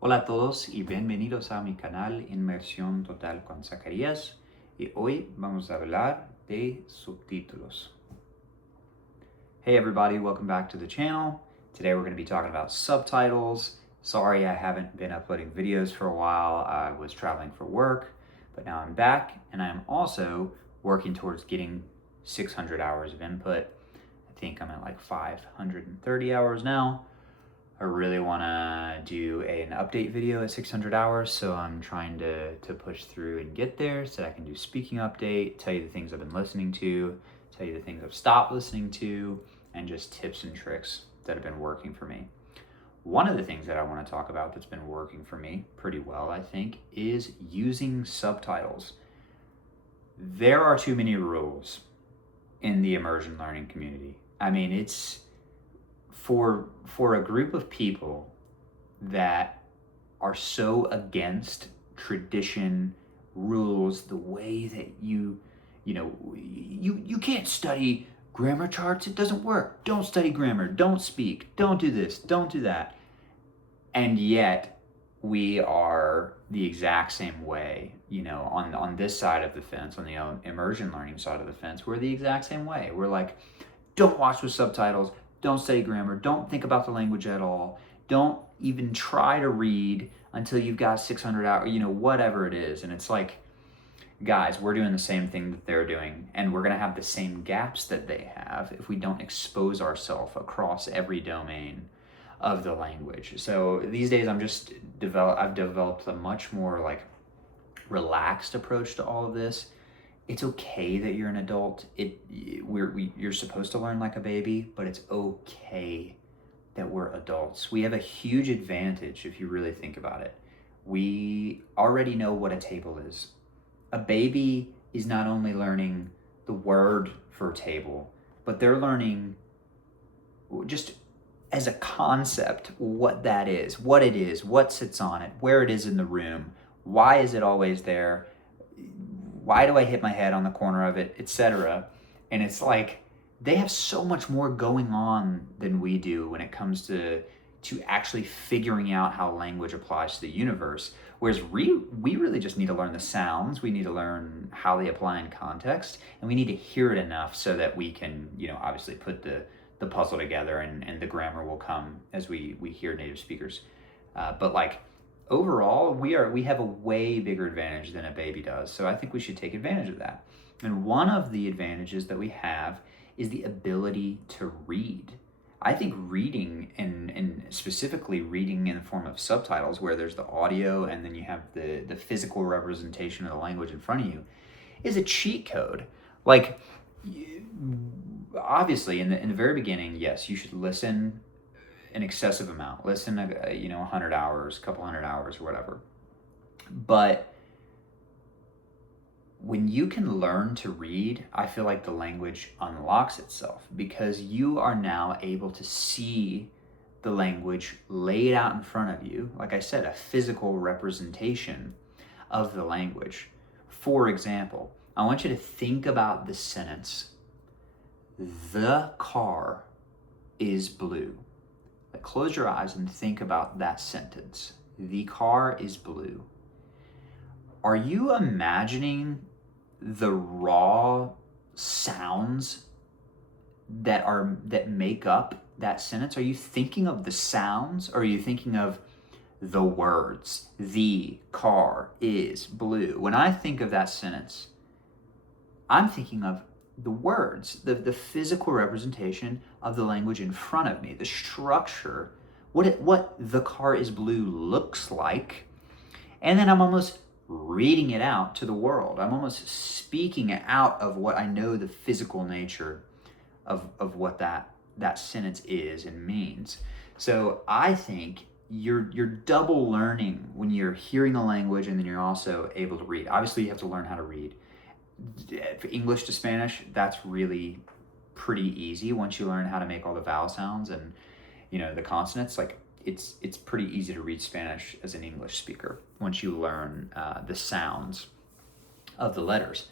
Hola a todos y bienvenidos a mi canal Inmersión Total con Zacarías, y hoy vamos a hablar de subtítulos. Hey everybody, welcome back to the channel. Today we're going to be talking about subtitles. Sorry I haven't been uploading videos for a while. I was traveling for work, but now I'm back, and I'm also working towards getting 600 hours of input. I think I'm at like 530 hours now. I really want to do an update video at 600 hours, so I'm trying to push through and get there so that I can do speaking update, tell you the things I've been listening to, tell you the things I've stopped listening to, and just tips and tricks that have been working for me. One of the things that I want to talk about that's been working for me pretty well, I think, is using subtitles. There are too many rules in the immersion learning community. I mean, it's for a group of people that are so against tradition, rules, the way that you can't study grammar charts. It doesn't work. Don't study grammar. Don't speak. Don't do this. Don't do that. And yet we are the exact same way, on this side of the fence, on the immersion learning side of the fence, we're the exact same way. We're like, don't watch with subtitles. Don't study grammar. Don't think about the language at all. Don't even try to read until you've got 600 hours, whatever it is. And it's like, guys, we're doing the same thing that they're doing, and we're going to have the same gaps that they have if we don't expose ourselves across every domain of the language. So these days I've developed a much more like relaxed approach to all of this. It's okay that you're an adult. You're supposed to learn like a baby, but it's okay that we're adults. We have a huge advantage if you really think about it. We already know what a table is. A baby is not only learning the word for table, but they're learning just as a concept what that is, what it is, what sits on it, where it is in the room, why is it always there, why do I hit my head on the corner of it, etc. And it's like they have so much more going on than we do when it comes to actually figuring out how language applies to the universe. Whereas we really just need to learn the sounds, we need to learn how they apply in context, and we need to hear it enough so that we can, obviously put the puzzle together, and the grammar will come as we hear native speakers. But like, overall, we have a way bigger advantage than a baby does. So I think we should take advantage of that. And one of the advantages that we have is the ability to read. I think reading, and specifically reading in the form of subtitles, where there's the audio and then you have the physical representation of the language in front of you, is a cheat code. Like, obviously, in the very beginning, yes, you should listen an excessive amount. Listen, 100 hours, couple hundred hours, or whatever. But when you can learn to read, I feel like the language unlocks itself, because you are now able to see the language laid out in front of you. Like I said, a physical representation of the language. For example, I want you to think about this sentence: the car is blue. Like, close your eyes and think about that sentence. The car is blue. Are you imagining the raw sounds that make up that sentence? Are you thinking of the sounds, or are you thinking of the words? The car is blue. When I think of that sentence, I'm thinking of the words, the physical representation of the language in front of me, the structure, what the car is blue looks like, and then I'm almost reading it out to the world. I'm almost speaking it out of what I know the physical nature of what that sentence is and means. So I think you're double learning when you're hearing the language and then you're also able to read. Obviously, you have to learn how to read. English to Spanish, that's really pretty easy once you learn how to make all the vowel sounds and the consonants. Like, it's pretty easy to read Spanish as an English speaker once you learn the sounds of the letters.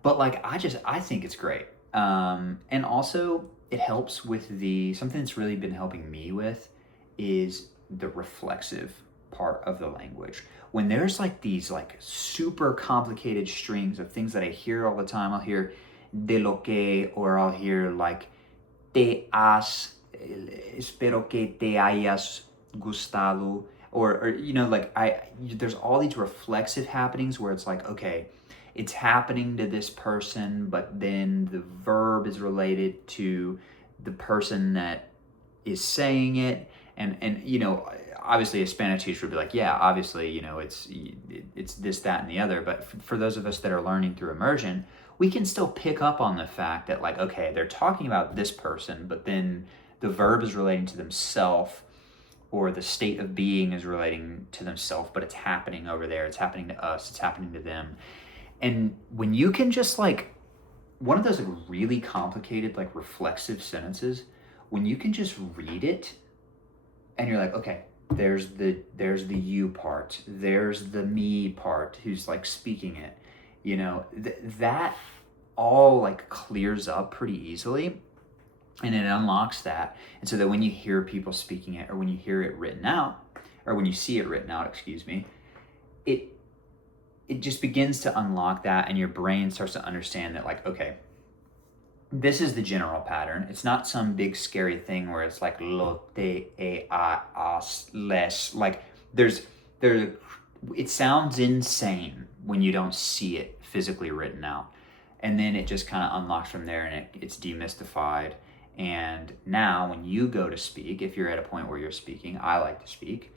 But like, I think it's great. And also, it helps with something that's really been helping me with is the reflexive part of the language. When there's like these like super complicated strings of things that I hear all the time, I'll hear de lo que, or I'll hear like te has, espero que te hayas gustado, or you know, like there's all these reflexive happenings where it's like, okay, it's happening to this person, but then the verb is related to the person that is saying it, and you know, obviously a Spanish teacher would be like, yeah, obviously, you know, it's this, that, and the other. But for those of us that are learning through immersion, we can still pick up on the fact that, like, okay, they're talking about this person, but then the verb is relating to themselves, or the state of being is relating to themselves, but it's happening over there, it's happening to us, it's happening to them. And when you can just like, one of those like really complicated like reflexive sentences, when you can just read it and you're like, okay, there's the you part, there's the me part who's like speaking it, you know, that all like clears up pretty easily, and it unlocks that. And so that when you hear people speaking it, or when you hear it written out, or when you see it written out, excuse me, it just begins to unlock that, and your brain starts to understand that, like, okay, this is the general pattern. It's not some big scary thing where it's like lo te e a as les. Like it sounds insane when you don't see it physically written out, and then it just kind of unlocks from there, and it's demystified. And now when you go to speak, if you're at a point where you're speaking, I like to speak,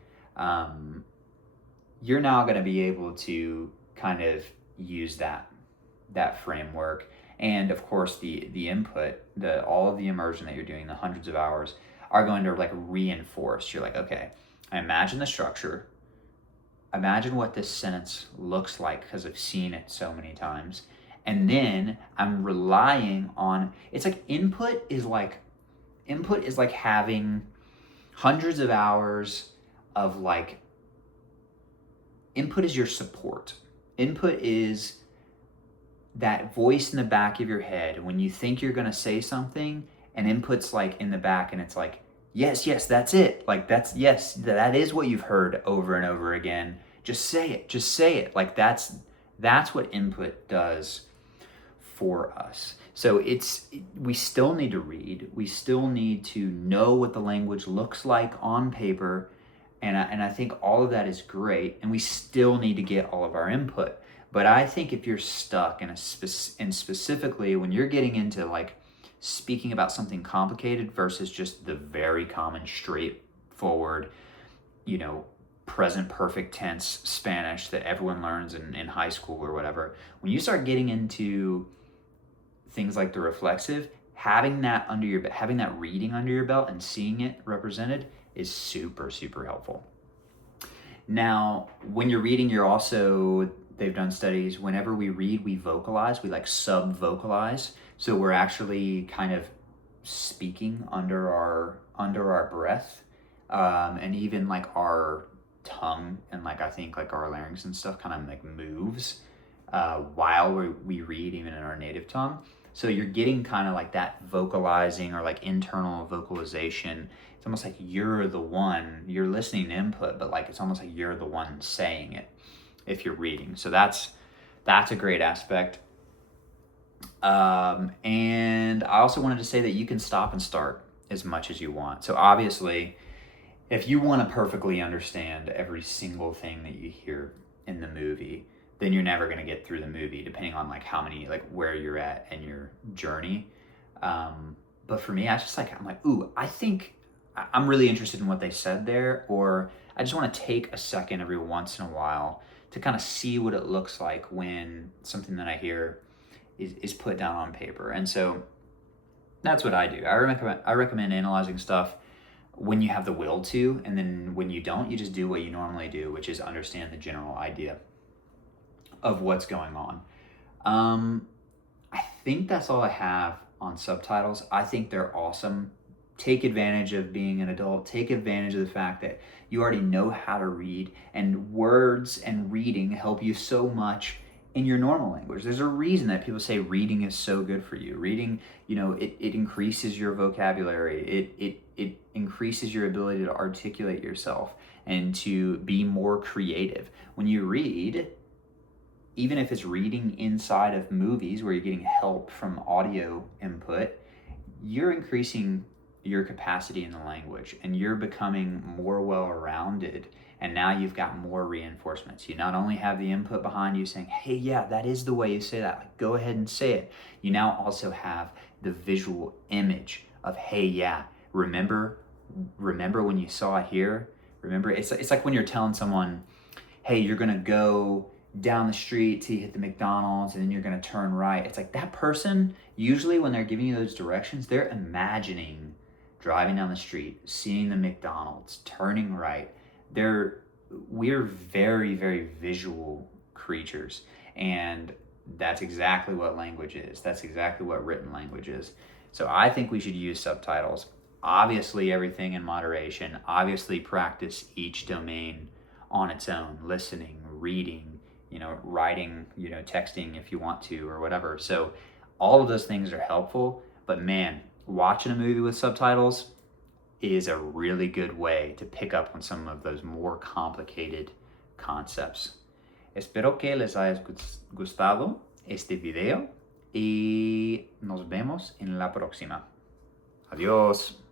you're now going to be able to kind of use that framework. And of course the input, all of the immersion that you're doing, the hundreds of hours, are going to like reinforce. You're like, okay, I imagine the structure, imagine what this sentence looks like because I've seen it so many times. And then I'm relying on, it's like input is like having hundreds of hours of like, input is your support. Input is that voice in the back of your head when you think you're going to say something, and input's like in the back, and it's like, yes, that's it. Like yes, that is what you've heard over and over again. Just say it. Like that's what input does for us. So we still need to read. We still need to know what the language looks like on paper. And I think all of that is great, and we still need to get all of our input. But I think if you're stuck and specifically when you're getting into like speaking about something complicated versus just the very common, straightforward, you know, present perfect tense Spanish that everyone learns in high school or whatever, when you start getting into things like the reflexive, having that reading under your belt and seeing it represented is super, super helpful. Now, when you're reading, they've done studies, whenever we read, we vocalize, we like sub-vocalize. So we're actually kind of speaking under our breath, and even like our tongue and like I think like our larynx and stuff kind of like moves while we read, even in our native tongue. So you're getting kind of like that vocalizing or like internal vocalization. It's almost like you're listening to input, but like it's almost like you're the one saying it if you're reading. So that's a great aspect. And I also wanted to say that you can stop and start as much as you want. So obviously, if you want to perfectly understand every single thing that you hear in the movie, then you're never going to get through the movie, depending on like how many, like where you're at in your journey. But for me, I'm like, ooh, I think I'm really interested in what they said there, or I just want to take a second every once in a while to kind of see what it looks like when something that I hear is put down on paper. And so that's what I do. I recommend analyzing stuff when you have the will to, and then when you don't, you just do what you normally do, which is understand the general idea of what's going on. I think that's all I have on subtitles. I think they're awesome. Take advantage of being an adult. Take advantage of the fact that you already know how to read, and words and reading help you so much in your normal language. There's a reason that people say reading is so good for you. Reading, it increases your vocabulary. It increases your ability to articulate yourself and to be more creative. When you read, even if it's reading inside of movies where you're getting help from audio input, you're increasing your capacity in the language and you're becoming more well-rounded. And now you've got more reinforcements. You not only have the input behind you saying, hey, yeah, that is the way you say that. Like, go ahead and say it. You now also have the visual image of, hey, yeah, remember when you saw it here? Remember, it's like when you're telling someone, hey, you're gonna go down the street till you hit the McDonald's and then you're gonna turn right. It's like that person, usually when they're giving you those directions, they're imagining driving down the street, seeing the McDonald's, turning right. We're very, very visual creatures, and that's exactly what language is. That's exactly what written language is. So I think we should use subtitles. Obviously, everything in moderation. Obviously, practice each domain on its own. Listening, reading, writing, texting if you want to, or whatever. So all of those things are helpful, but man, watching a movie with subtitles is a really good way to pick up on some of those more complicated concepts. Espero que les haya gustado este video y nos vemos en la próxima. Adiós.